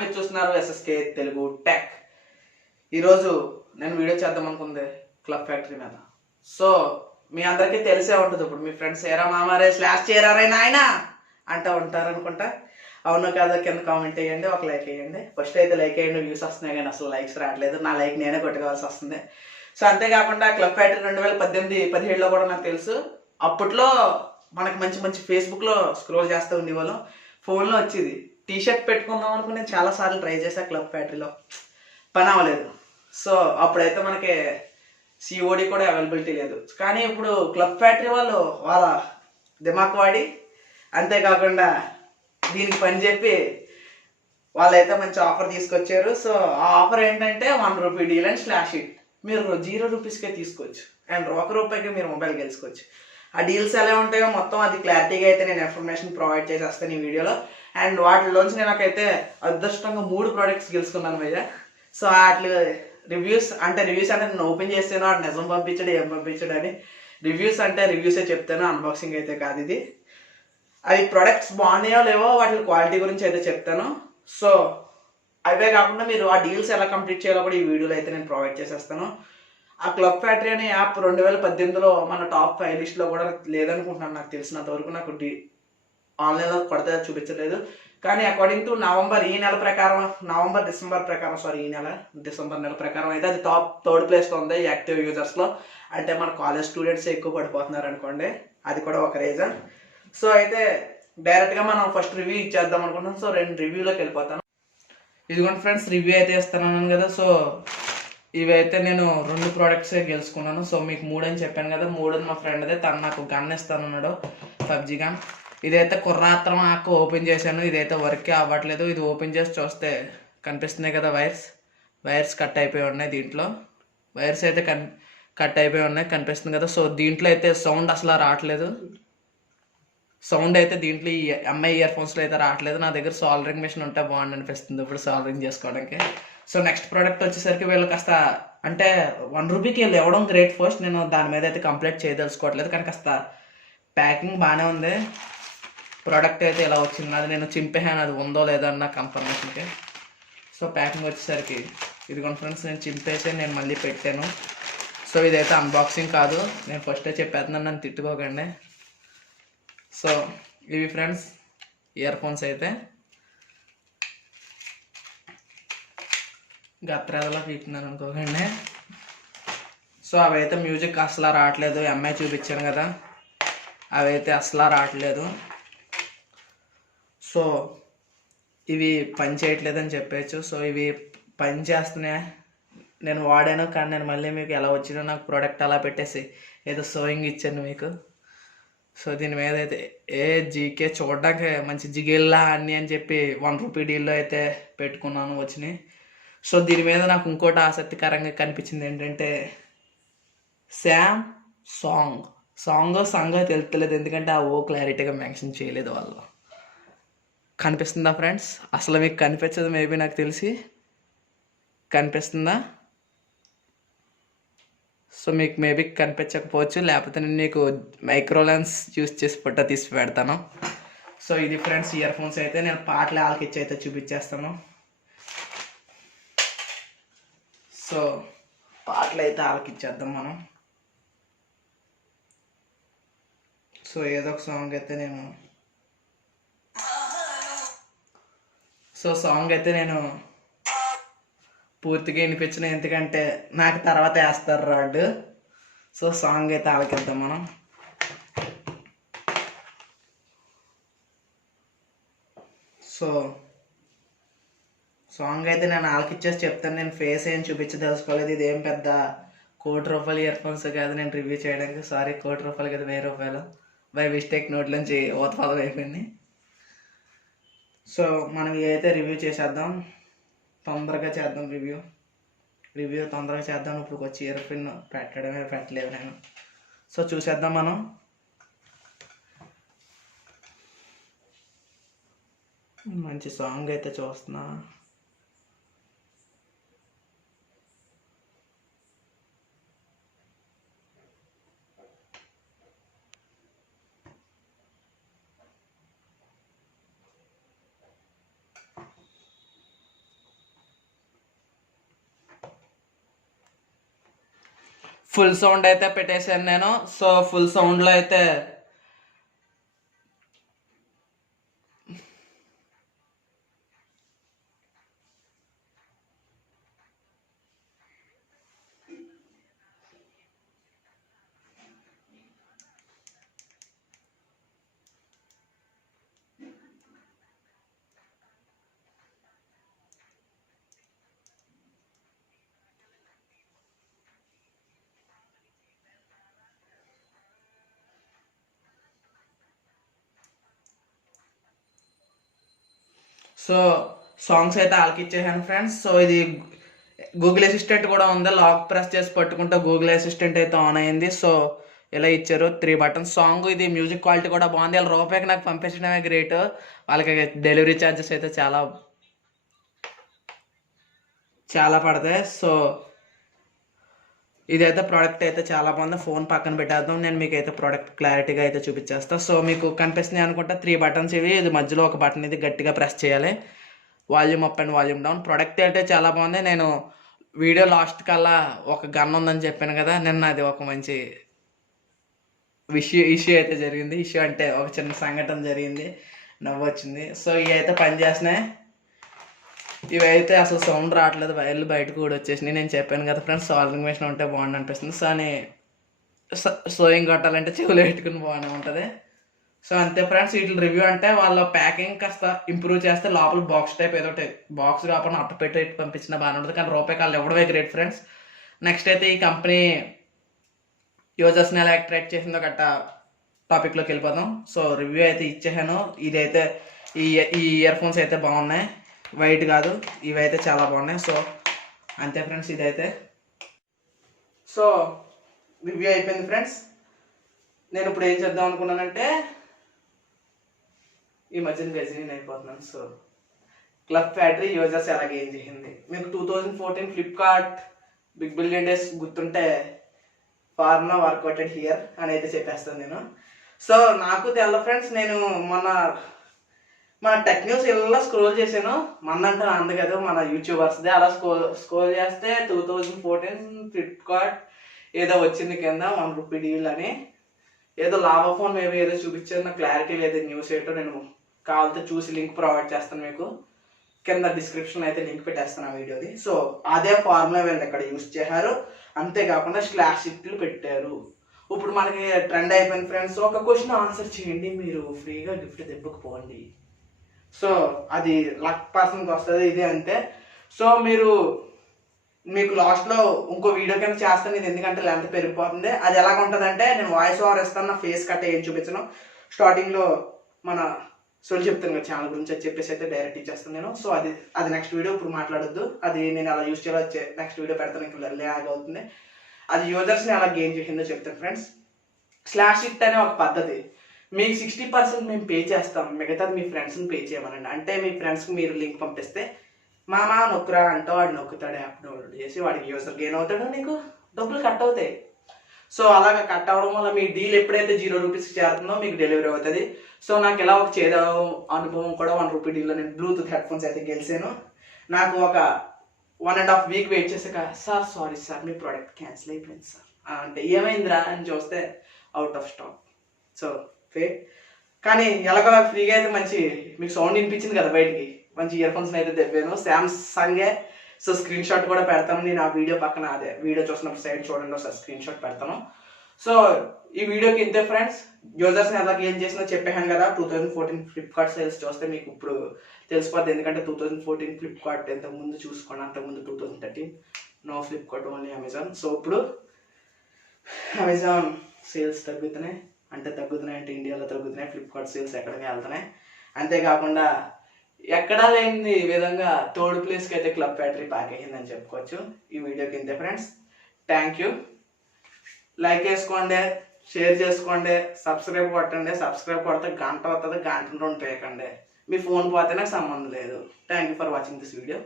మీరు చూస్తున్నారు SSK Telugu tech. ఈరోజు నేను వీడియో చేద్దాం అనుకుంది క్లబ్ ఫ్యాక్టరీ మీద. సో మీ అందరికీ తెలిసే ఉంటుంది, ఇప్పుడు మీ ఫ్రెండ్స్ ఏరా మామారే స్లాష్ చేయరారే నాయన అంటూ ఉంటారు అనుకుంటా. అవును కదా, కింద కామెంట్ వేయండి, ఒక లైక్ వేయండి. ఫస్ట్ అయితే లైక్ వేయండి, వ్యూస్ వస్తున్నాయి కానీ అసలు లైక్స్ రావట్లేదు. నా లైక్ నేనే కొట్టుకోవాల్సి వస్తుంది. సో అంతేకాకుండా క్లబ్ ఫ్యాక్టరీ 2018-17లో కూడా నాకు తెలుసు. అప్పట్లో మనకు మంచి మంచి ఫేస్బుక్లో స్క్రోల్ చేస్తూ ఉండేవాళ్ళం, ఫోన్లో వచ్చేది. టీషర్ట్ పెట్టుకుందాం అనుకుని నేను చాలాసార్లు ట్రై చేశాను క్లబ్ ఫ్యాక్టరీలో, పని అవ్వలేదు. సో అప్పుడైతే మనకి సిఓడి కూడా అవైలబిలిటీ లేదు. కానీ ఇప్పుడు క్లబ్ ఫ్యాక్టరీ వాళ్ళు వాళ్ళ దిమాక్ వాడి, అంతేకాకుండా దీనికి పని చెప్పి వాళ్ళైతే మంచి ఆఫర్ తీసుకొచ్చారు. సో ఆ ఆఫర్ ఏంటంటే 1 rupee deal and slash it. మీరు 0 రూపీస్కే తీసుకోవచ్చు అండ్ 1 రూపాయికి మీరు మొబైల్ గెలుచుకోవచ్చు. ఆ డీల్స్ ఎలా ఉంటాయో మొత్తం అది క్లారిటీగా అయితే నేను ఇన్ఫర్మేషన్ ప్రొవైడ్ చేసేస్తాను ఈ వీడియోలో. అండ్ వాటిలోంచి నేనైతే అదృష్టంగా 3 ప్రోడక్ట్స్ గెలుచుకున్నాను భయ్య. సో వాటి రివ్యూస్ అంటే నేను ఓపెన్ చేస్తాను, వాడు నిజం పంపించాడు ఏం పంపించాడు అని. రివ్యూస్ అంటే రివ్యూసే చెప్తాను, అన్బాక్సింగ్ అయితే కాదు ఇది. అవి ప్రొడక్ట్స్ బాగున్నాయో లేవో వాటి క్వాలిటీ గురించి అయితే చెప్తాను. సో అవే కాకుండా మీరు ఆ డీల్స్ ఎలా కంప్లీట్ చేయాలో కూడా ఈ వీడియోలో అయితే నేను ప్రొవైడ్ చేసేస్తాను. ఆ క్లబ్ ఫ్యాక్టరీ అనే యాప్ 2018లో మన టాప్ 5 లిస్ట్లో కూడా లేదనుకుంటున్నాను. నాకు తెలిసినంత వరకు నాకు ఆన్లైన్లో కొడితే చూపించలేదు. కానీ అకార్డింగ్ టు డిసెంబర్ నెల ప్రకారం అయితే అది టాప్ 3rd ప్లేస్లో ఉంది యాక్టివ్ యూజర్స్లో. అంటే మన కాలేజ్ స్టూడెంట్స్ ఎక్కువ పడిపోతున్నారు అనుకోండి, అది కూడా ఒక రీజన్. సో అయితే డైరెక్ట్గా మనం ఫస్ట్ రివ్యూ ఇచ్చేద్దాం అనుకుంటున్నాం. సో 2 రివ్యూలోకి వెళ్ళిపోతాను. ఇదిగోండి ఫ్రెండ్స్, రివ్యూ అయితే ఇస్తాను కదా. సో ఇవైతే నేను 2 ప్రోడక్ట్సే గెలుచుకున్నాను. సో మీకు 3 అని చెప్పాను కదా, 3 మా ఫ్రెండ్ అదే, తను నాకు గన్ ఇస్తానన్నాడు, పబ్జీ గన్. ఇదైతే కుర్రాత్రం ఆకు ఓపెన్ చేశాను, ఇదైతే వర్కే అవ్వట్లేదు. ఇది ఓపెన్ చేసి చూస్తే కనిపిస్తున్నాయి కదా వైర్స్ కట్ అయిపోయి ఉన్నాయి. దీంట్లో వైర్స్ అయితే కట్ అయిపోయి ఉన్నాయి, కనిపిస్తుంది కదా. సో దీంట్లో అయితే సౌండ్ అసలు రావట్లేదు. సౌండ్ అయితే దీంట్లో ఈ ఎంఐ ఇయర్ ఫోన్స్లో అయితే రావట్లేదు. నా దగ్గర సాల్డరింగ్ మిషన్ ఉంటే బాగుంది అనిపిస్తుంది ఇప్పుడు సాల్డరింగ్ చేసుకోవడానికి. సో నెక్స్ట్ ప్రోడక్ట్ వచ్చేసరికి వీళ్ళు కాస్త అంటే 1 రూపీకి వీళ్ళు ఇవ్వడం గ్రేట్ ఫస్ట్. నేను దాని మీద అయితే కంప్లీట్ చేయదలుచుకోవట్లేదు, కానీ కాస్త ప్యాకింగ్ బాగానే ఉంది. ప్రోడక్ట్ అయితే ఇలా వచ్చింది, అది నేను చింపేహాను, అది ఉందో లేదో అన్న కన్ఫర్మేషన్కి. సో ప్యాకింగ్ వచ్చేసరికి ఇదిగోండి ఫ్రెండ్స్, నేను చింపేసి నేను మళ్ళీ పెట్టాను. సో ఇదైతే అన్బాక్సింగ్ కాదు, నేను ఫస్టే చెప్పేస్తున్నాను, నన్ను తిట్టుకోకండి. సో ఇవి ఫ్రెండ్స్ ఇయర్ ఫోన్స్ అయితే గత్రేదలా పీకుతున్నాను అనుకోకండి. సో అవి అయితే మ్యూజిక్ అసలు రావట్లేదు. ఎంఐ చూపించాను కదా, అవి అయితే అసలు రావట్లేదు. సో ఇవి పని చేయట్లేదని చెప్పచ్చు. సో ఇవి పని చేస్తున్నాయి, నేను వాడాను, కానీ నేను మళ్ళీ మీకు ఎలా వచ్చినా నాకు ప్రోడక్ట్ అలా పెట్టేసి ఏదో సోయింగ్ ఇచ్చాను మీకు. సో దీని మీద అయితే జీకే చూడడానికి మంచి జిగేల్లా అన్నీ అని చెప్పి 1 రూపీ డీల్లో అయితే పెట్టుకున్నాను వచ్చినాయి. సో దీని మీద నాకు ఇంకోటి ఆసక్తికరంగా కనిపించింది ఏంటంటే సాంగ్ తెలుస్తలేదు, ఎందుకంటే ఆ క్లారిటీగా మెన్షన్ చేయలేదు వాళ్ళు. కనిపిస్తుందా ఫ్రెండ్స్? అసలు మీకు కనిపించదు, మేబీ నాకు తెలిసి కనిపిస్తుందా? సో మీకు మేబీ కనిపించకపోవచ్చు, లేకపోతే నేను నీకు మైక్రోలెన్స్ యూస్ చేసి ఫోటో తీసి పెడతాను. సో ఇది ఫ్రెండ్స్ ఇయర్ ఫోన్స్ అయితే నేను పాటలు ఆలకిచ్చి అయితే చూపించేస్తాను. సో పాటలు అయితే ఆలకిచ్చేద్దాం మనం. సో ఏదో ఒక సాంగ్ అయితే నేను పూర్తిగా వినిపించిన, ఎందుకంటే నాకు తర్వాత వేస్తారు రాడ్. సో సాంగ్ అయితే ఆలకిద్దాం మనం. సో సాంగ్ అయితే నేను ఆలకిచ్చేసి చెప్తాను, నేను ఫేస్ ఏం చూపించదలుచుకోలేదు. ఇది ఏం పెద్ద 1 కోటి రూపాయల ఇయర్ ఫోన్స్ కాదు నేను రివ్యూ చేయడానికి. సారీ, 1 కోటి రూపాయలు కదా, 1000 రూపాయలు బై మిస్టేక్ నోట్లోంచి పదం అయిపోయింది. సో మనం ఇవైతే రివ్యూ చేసేద్దాం, తొందరగా చేద్దాం రివ్యూ తొందరగా చేద్దాం. ఇప్పుడు వచ్చి ఇయర్ పిన్ పెట్టలేదు నేను. సో చూసేద్దాం మనం. మంచి సాంగ్ అయితే చూస్తున్నా. ఫుల్ సౌండ్ అయితే పెట్టేశాను నేను. సో ఫుల్ సౌండ్లో అయితే సో సాంగ్స్ అయితే ఆలకిచ్చేసాను ఫ్రెండ్స్. సో ఇది గూగుల్ అసిస్టెంట్ కూడా ఉంది. లాక్ ప్రెస్ చేసి పట్టుకుంటే గూగుల్ అసిస్టెంట్ అయితే ఆన్ అయింది. సో ఇలా ఇచ్చారు 3 బటన్స్. సాంగ్ ఇది మ్యూజిక్ క్వాలిటీ కూడా బాగుంది. వాళ్ళ రూపాయికి నాకు పంపించడమే గ్రేట్. వాళ్ళకి డెలివరీ ఛార్జెస్ అయితే చాలా పడతాయి. సో ఇదైతే ప్రోడక్ట్ అయితే చాలా బాగుంది. ఫోన్ పక్కన పెట్టేద్దాం, నేను మీకు అయితే ప్రోడక్ట్ క్లారిటీగా అయితే చూపించేస్తాను. సో మీకు కనిపిస్తుంది అనుకుంటా 3 బటన్స్ ఇవి. ఇది మధ్యలో ఒక బటన్ ఇది గట్టిగా ప్రెస్ చేయాలి. Volume up and volume down. Product అయితే చాలా బాగుంది. నేను వీడియో లాస్ట్ కల్లా ఒక గన్ ఉందని చెప్పాను కదా, నిన్న అది ఒక మంచి ఇష్యూ అయితే జరిగింది. ఇష్యూ అంటే ఒక చిన్న సంఘటన జరిగింది, నవ్వు వచ్చింది. సో ఇవి అయితే పనిచేస్తున్నాయి. ఇవి అయితే అసలు సౌండ్ రావట్లేదు, వైర్లు బయటకు కూడా వచ్చేసినాయి. నేను చెప్పాను కదా ఫ్రెండ్స్, సాల్వింగ్ మెషిన్ ఉంటే బాగుంది అనిపిస్తుంది. సో అని సోయింగ్ కొట్టాలంటే చెవులు పెట్టుకుని బాగానే ఉంటుంది. సో అంతే ఫ్రెండ్స్, వీటి రివ్యూ అంటే వాళ్ళ ప్యాకింగ్ కాస్త ఇంప్రూవ్ చేస్తే లోపల బాక్స్ టైప్ ఏదో బాక్స్ కాకుండా అట్ట పెట్టి పంపించిన బాగానే ఉంటుంది. కానీ రూపాయి కాళ్ళు ఇవ్వడమే గ్రేట్ ఫ్రెండ్స్. నెక్స్ట్ అయితే ఈ కంపెనీ యూజర్స్ని ఎలా అట్రాక్ట్ చేసిందో గట్ట టాపిక్లోకి వెళ్ళిపోదాం. సో రివ్యూ అయితే ఇచ్చేసాను. ఇదైతే ఈ ఇయర్ ఫోన్స్ అయితే బాగున్నాయి, వైట్ కాదు, ఇవి అయితే చాలా బాగున్నాయి. సో అంతే ఫ్రెండ్స్, ఇదైతే సో రివ్యూ అయిపోయింది ఫ్రెండ్స్. నేను ఇప్పుడు ఏం చేద్దాం అనుకున్నానంటే, ఈ మధ్యన గజిని అయిపోతున్నాను. సో క్లబ్ ఫ్యాక్టరీ యూజర్స్ ఎలాగ ఏం చేసింది మీకు 2014 ఫ్లిప్కార్ట్ బిగ్ బిలియన్ డేస్ గుర్తుంటే ఫార్మా వర్కౌటెడ్ హియర్ అని అయితే చెప్పేస్తాను నేను. సో నాకు తెల్ల ఫ్రెండ్స్, నేను మన టెక్ న్యూస్ ఇలా స్క్రోల్ చేశాను. అంటే అంది కదా మన యూట్యూబర్స్దే. అలా స్క్రోల్ చేస్తే 2014 ఫ్లిప్కార్ట్ ఏదో వచ్చింది కింద 1 రూపీ డీల్ అని, ఏదో లాభ ఫోన్ మేబీ ఏదో చూపించారు. నాకు క్లారిటీ లేదు న్యూస్ ఏంటో. నేను కావాలంటే చూసి లింక్ ప్రొవైడ్ చేస్తాను మీకు, కింద డిస్క్రిప్షన్ అయితే లింక్ పెట్టేస్తాను ఆ వీడియోది. సో అదే ఫార్ములా వీళ్ళు ఇక్కడ యూజ్ చేశారు. అంతేకాకుండా స్లాష్ షిఫ్ట్లు పెట్టారు. ఇప్పుడు మనకి ట్రెండ్ అయిపోయింది ఫ్రెండ్స్. ఒక క్వశ్చన్ ఆన్సర్ చేయండి, మీరు ఫ్రీగా గిఫ్ట్ తెప్పకపోండి. సో అది లక్ పర్సన్కి వస్తుంది, ఇది అంతే. సో మీకు లాస్ట్లో ఇంకో వీడియో కింద చేస్తాను ఇది, ఎందుకంటే లెంత్ పెరిగిపోతుంది. అది ఎలాగ ఉంటుంది అంటే, నేను వాయిస్ ఓవర్ ఇస్తాను, నా ఫేస్ కట్ ఏం చూపించను. స్టార్టింగ్లో మన సోల్ చెప్తాను కదా ఛానల్ గురించి, అది చెప్పేసి అయితే డైరెక్ట్ ఇచ్చేస్తాను నేను. సో అది నెక్స్ట్ వీడియో, ఇప్పుడు మాట్లాడొద్దు. అది నేను అలా యూజ్ చేయాలో నెక్స్ట్ వీడియో పెడతాను, ఇంకా లాగ్ అవుతుంది. అది యూజర్స్ని అలా గెయిన్ చేసిందో చెప్తాను ఫ్రెండ్స్. స్లాష్ ఇట్ అనే ఒక పద్ధతి. మీకు 60% మేము పే చేస్తాం, మిగతాది మీ ఫ్రెండ్స్ని పే చేయమనండి. అంటే మీ ఫ్రెండ్స్కి మీరు లింక్ పంపిస్తే మామా నొక్కురా అంటే వాడు నొక్కుతాడు, యాప్ డౌన్లోడ్ చేసి వాడికి యూజర్ గెయిన్ అవుతాడు, నీకు డబ్బులు కట్ అవుతాయి. సో అలాగ కట్ అవ్వడం వల్ల మీ డీల్ ఎప్పుడైతే 0 రూపీస్కి చేరుతుందో మీకు డెలివరీ అవుతుంది. సో నాకు ఇలా ఒక చేద అనుభవం కూడా 1 రూపీ డీల్లో నేను బ్లూటూత్ హెడ్ ఫోన్స్ అయితే గెలిచాను. నాకు ఒక 1.5 వీక్ వెయిట్ చేసాక, సార్ సారీ సార్ మీ ప్రోడక్ట్ క్యాన్సిల్ అయిపోయింది సార్ అంటే, ఏమైందిరా అని చూస్తే out of stock. So fake, కానీ ఎలాగోలా ఫ్రీగా అయితే మంచి మీకు సౌండ్ వినిపించింది కదా బయటికి, మంచి ఇయర్ ఫోన్స్ అయితే తెప్పాను, శాంసంగే. సో స్క్రీన్ షాట్ కూడా పెడతాను నేను ఆ వీడియో పక్కన, అదే వీడియో చూసినప్పుడు సైడ్ చూడండి ఒకసారి స్క్రీన్ షాట్ పెడతాను. సో ఈ వీడియోకి ఇంతే ఫ్రెండ్స్. యూజర్స్ని ఎలా ఏం చేసినా చెప్పాను కదా. 2014 ఫ్లిప్కార్ట్ సేల్స్ చూస్తే మీకు ఇప్పుడు తెలిసిపోద్ది, ఎందుకంటే 2014 ఫ్లిప్కార్ట్ ఇంతకుముందు చూసుకోండి, అంతకుముందు 2013 no Flipkart only Amazon. So ఇప్పుడు అమెజాన్ సేల్స్ తగ్గుతున్నాయి అంటే ఇండియాలో తగ్గుతున్నాయి, ఫ్లిప్కార్ట్ సేల్స్ ఎక్కడికి వెళ్తున్నాయి. అంతేకాకుండా ఎక్కడా లేని విధంగా థర్డ్ ప్లేస్కి అయితే క్లబ్ ఫ్యాక్టరీ ప్యాక్ అయ్యిందని చెప్పుకోవచ్చు. ఈ వీడియోకి ఇంతే ఫ్రెండ్స్. Thank you. లైక్ చేసుకోండి, షేర్ చేసుకోండి, సబ్స్క్రైబ్ కొట్టండి. సబ్స్క్రైబ్ కొడితే గంట వస్తుంది, గంట 2 పేకండి. మీ ఫోన్ పోతే నాకు సంబంధం లేదు. Thank you for watching this video.